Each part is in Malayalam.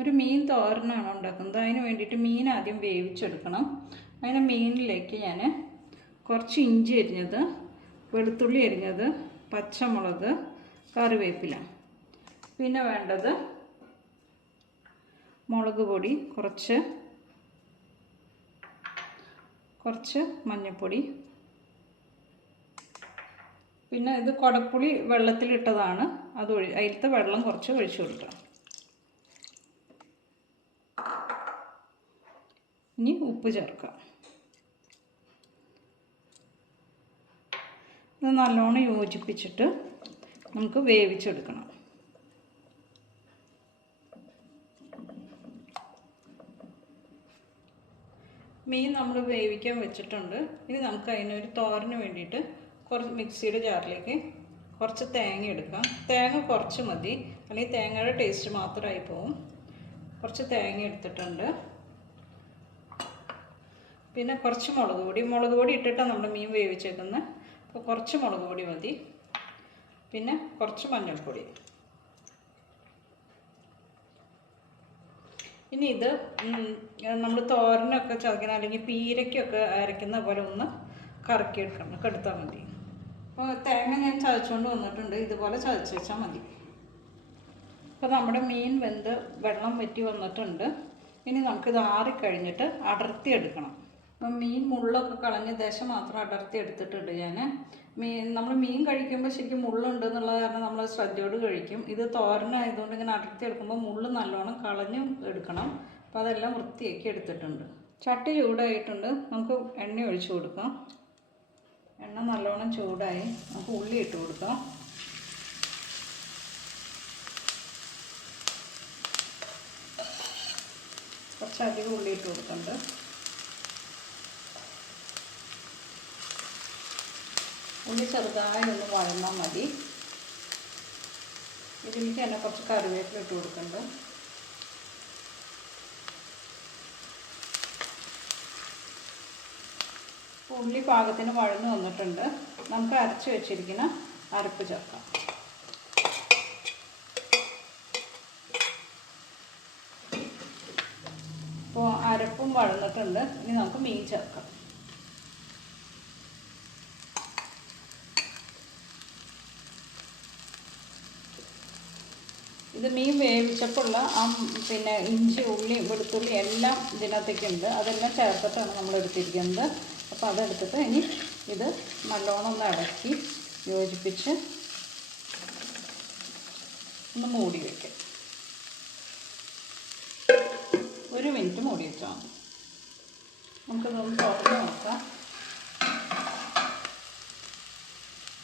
ഒരു മീൻ തോരനാണ് ഉണ്ടാക്കുന്നത്. അതിന് വേണ്ടിയിട്ട് മീൻ ആദ്യം വേവിച്ചെടുക്കണം. അതിന് മീനിലേക്ക് ഞാൻ കുറച്ച് ഇഞ്ചി അരിഞ്ഞത്, വെളുത്തുള്ളി അരിഞ്ഞത്, പച്ചമുളക്, കറിവേപ്പില, പിന്നെ വേണ്ടത് മുളക് പൊടി, കുറച്ച് മഞ്ഞൾപ്പൊടി, പിന്നെ ഇത് കുടപ്പുളി വെള്ളത്തിലിട്ടതാണ്. അതിലത്തെ വെള്ളം കുറച്ച് ഒഴിച്ചു കൊടുക്കാം. ഇനി ഉപ്പ് ചേർക്കാം. ഇത് നല്ലോണം യോജിപ്പിച്ചിട്ട് നമുക്ക് വേവിച്ചെടുക്കണം. മീൻ നമ്മൾ വേവിക്കാൻ വെച്ചിട്ടുണ്ട്. ഇനി നമുക്ക് അതിനൊരു തോരന് വേണ്ടിയിട്ട് കുറച്ച് മിക്സിയുടെ ജാറിലേക്ക് കുറച്ച് തേങ്ങ എടുക്കാം. തേങ്ങ കുറച്ച് മതി, അല്ലെങ്കിൽ തേങ്ങയുടെ ടേസ്റ്റ് മാത്രമായി പോവും. കുറച്ച് തേങ്ങ എടുത്തിട്ടുണ്ട്. പിന്നെ കുറച്ച് മുളക് പൊടി ഇട്ടിട്ടാണ് നമ്മൾ മീൻ വേവിച്ചേക്കുന്നത്. അപ്പോൾ കുറച്ച് മുളക് പൊടി മതി. പിന്നെ കുറച്ച് മഞ്ഞൾപ്പൊടി. ഇനി ഇത് നമ്മൾ തോരനൊക്കെ ചതയ്ക്കുന്ന അല്ലെങ്കിൽ പീരയ്ക്കൊക്കെ അരയ്ക്കുന്ന പോലെ ഒന്ന് കെടുത്താൽ മതി. അപ്പോൾ തേങ്ങ ഞാൻ ചതച്ചുകൊണ്ട് വന്നിട്ടുണ്ട്. ഇതുപോലെ ചതച്ച് വെച്ചാൽ മതി. അപ്പോൾ നമ്മുടെ മീൻ വെന്ത് വെള്ളം വറ്റി വന്നിട്ടുണ്ട്. ഇനി നമുക്കിത് ആറിക്കഴിഞ്ഞിട്ട് അടർത്തിയെടുക്കണം. അപ്പം മീൻ മുള്ളൊക്കെ കളഞ്ഞ് ദേശം മാത്രം അടർത്തി എടുത്തിട്ടുണ്ട് ഞാൻ. നമ്മൾ മീൻ കഴിക്കുമ്പോൾ ശരിക്കും മുള്ളുണ്ട് എന്നുള്ള കാരണം നമ്മൾ ശ്രദ്ധയോട് കഴിക്കും. ഇത് തോരനായതുകൊണ്ട് ഇങ്ങനെ അടർത്തി എടുക്കുമ്പോൾ മുള്ള് നല്ലോണം കളഞ്ഞും എടുക്കണം. അപ്പോൾ അതെല്ലാം വൃത്തിയാക്കി എടുത്തിട്ടുണ്ട്. ചട്ടി ചൂടായിട്ടുണ്ട്. നമുക്ക് എണ്ണ ഒഴിച്ചു കൊടുക്കാം. എണ്ണ നല്ലോണം ചൂടായി. നമുക്ക് ഉള്ളി ഇട്ട് കൊടുക്കാം. കുറച്ചധികം ഉള്ളി ഇട്ട് കൊടുക്കുന്നുണ്ട്. ഉള്ളി ചെറുതായി ഒന്ന് വഴന്നാൽ മതി. ഇതിലേക്ക് തന്നെ കുറച്ച് കറിവേപ്പില ഇട്ട് കൊടുക്കുന്നുണ്ട്. ഉള്ളി പാകത്തിന് വഴന്ന് വന്നിട്ടുണ്ട്. നമുക്ക് അരച്ച് വെച്ചിരിക്കുന്ന അരപ്പ് ചേർക്കാം. അപ്പോൾ അരപ്പും വഴന്നിട്ടുണ്ട്. ഇനി നമുക്ക് മീൻ ചേർക്കാം. ഇത് മീൻ വേവിച്ചപ്പോഴുള്ള പിന്നെ ഇഞ്ചി, ഉള്ളി, വെളുത്തുള്ളി എല്ലാം ഇതിനകത്തേക്കുണ്ട്. അതെല്ലാം ചേർത്തിട്ടാണ് നമ്മൾ എടുത്തിരിക്കുന്നത്. അപ്പോൾ അതെടുത്തിട്ട് ഇനി ഇത് നല്ലോണം ഒന്ന് ഇളക്കി യോജിപ്പിച്ച് ഒന്ന് മൂടി വയ്ക്കാം. 1 മിനിറ്റ് മൂടി വെച്ചാൽ മതി. നമുക്കിതൊന്ന് തുറന്ന് നോക്കാം.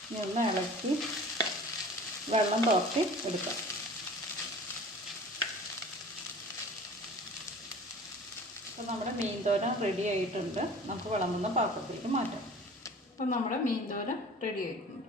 ഇനി ഒന്ന് ഇളക്കി വെള്ളം തോർത്തി എടുക്കാം. അപ്പോൾ നമ്മുടെ മീൻ തോരൻ റെഡി ആയിട്ടുണ്ട്. നമുക്ക് വിളമ്പുന്ന പാത്രത്തിലേക്ക് മാറ്റാം. അപ്പോൾ നമ്മുടെ മീൻ തോരൻ റെഡി ആയിട്ടുണ്ട്.